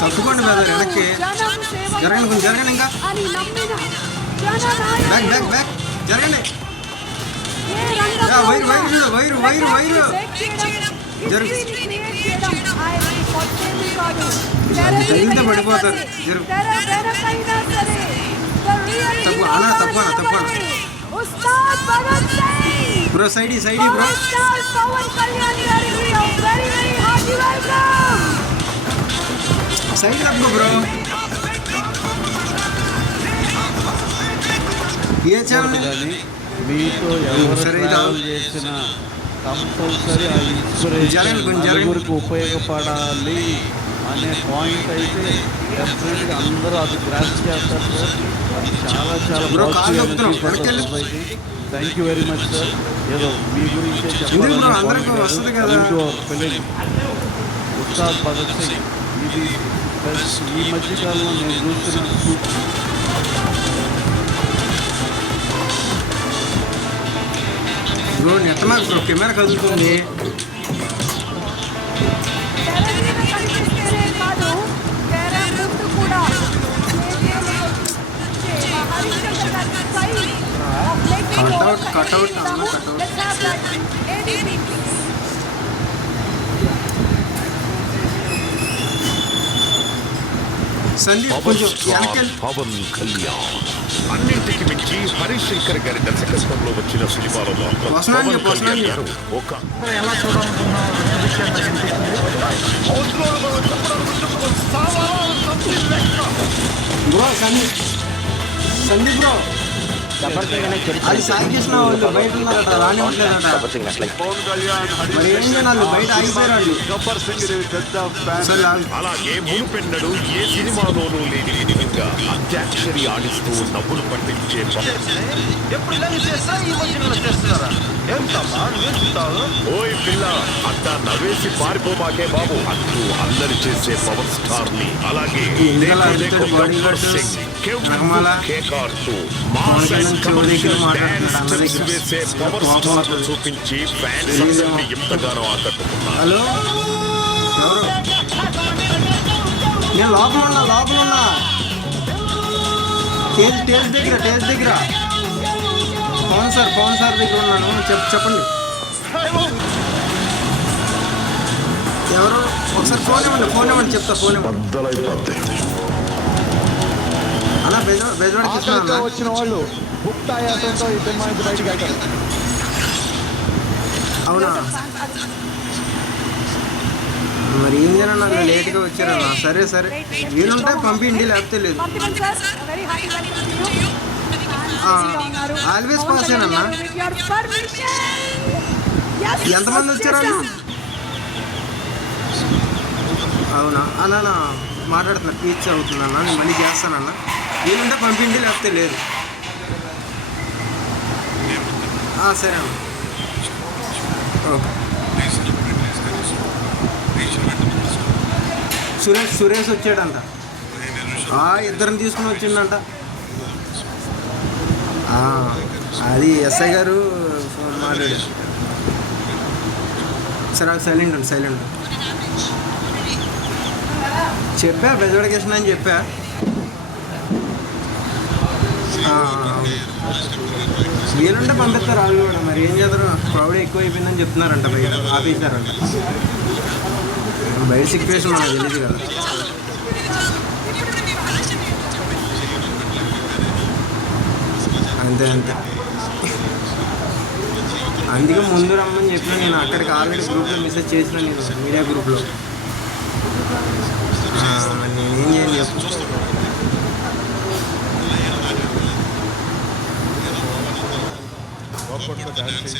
తప్పుకోండి బ్రదర్, వెనక్కి జరగండి, కొంచెం జరగండి, ఇంకా బ్యాక్ బ్యాక్ బ్యాక్ జరగండి. Wire wire wire wire wire జరుగు, తగిలితే పడిపోతారు. జరుగు, తప్పు అలా, తప్పు అన్న, తప్పు అన్న bro, side side bro, side తప్పు బ్రో. ఏ ఛానల్ మీతో ఎవరు ట్రావెల్ చేసిన కంపల్సరీ ఆ ఇన్స్పిరేషన్ నలుగురికి ఉపయోగపడాలి అనే పాయింట్ అయితే డెఫినెట్గా అందరూ అది గ్రాస్ చేస్తారు సార్. అది చాలా చాలా thank you very much sir. ఏదో మీ గురించే చెప్పాలి. ఉస్తాద్ భగత్ సింగ్ ఇది ఈ మధ్యకాలంలో నేను చూస్తున్న బ్రో నెట్టమాకు బ్రో, కెమెరా కదులుతుంది. కట్అవుట్ కట్అవుట్ కట్అవుట్ సందీప్ కొంచెం వెనకెళ్ళి. పవన్ కళ్యాణ్ అన్నింటికి మించి హరిశంకర్ గారి దర్శకత్వంలో వచ్చిన సినిమాలో పవన్ కళ్యాణ్ గారు ఒక బ్రో సందీప్ బ్రో, అది సాగికృష్ణ వాళ్ళు బయట ఉన్నారట, రానివ్వట్లేదట. మరి ఏం చేయాలి, బయట ఆగిపోయారు. అలాగే మునుపెన్నడు ఏ సినిమాలోనూ లేని విధంగా అంత్యాక్షరి ఆడిస్తూ నవ్వులు పట్టించే ఓయ్ పిల్ల అంతా నవ్వేసి పారిపోమాకే బాబు అంటూ అల్లరి చేసే పవర్ స్టార్ ని, అలాగే వేసే పవర్ స్టార్ చూపించి ఫ్యాన్స్ అందరినీ ఎంతగానో ఆకట్టుకున్నారు. హలో ఎవరు? నేను లోపల ఉన్నా టేజ్ దగ్గర పవన్ సార్ దగ్గర ఉన్నాను. చెప్పండి ఎవరు? ఒకసారి ఫోన్ ఇవ్వండి చెప్తా. ఫోన్ ఇవ్వండి. అలా బెజవాడికి వచ్చిన వాళ్ళు అవునా? మరి ఏం చేయాలన్నా లేట్గా వచ్చారన్నా. సరే వీలుంటే పంపిండి, లేకపోతే లేదు. ఆల్వేస్ పాస్ ఏనన్నా. ఎంతమంది వచ్చారు? అవునా? అలా మాట్లాడుతున్నా, స్పీచ్ అవుతుందన్నా. నేను మళ్ళీ చేస్తానన్నా. వీలుంటే పంపిండి, లేకపోతే లేదు. సరే అన్న, ఓకే. సురేష్ వచ్చాడంట. ఇద్దరిని తీసుకుని వచ్చిందంట. అది ఎస్ఐ గారు ఫోన్ మాట్లాడారు. సరే సైలెంట్ చెప్పా, బెజవాడికేషన్ అని చెప్పా. వీలుంటే పంపిస్తారు వాళ్ళు కూడా. మరి ఏం చేస్తారు, క్రౌడ్ ఎక్కువ అయిపోయిందని చెప్తున్నారంట, బయట ఆపేశారంట. బయట సిచ్యువేషన్ మనకు తెలియదు కదా. అంతే అందుకే ముందు రమ్మని చెప్పిన. నేను అక్కడికి ఆల్రెడీ గ్రూప్లో మెసేజ్ చేసిన, నేను మీడియా గ్రూప్లో. నేనేం చేయను చెప్పు. డాన్స్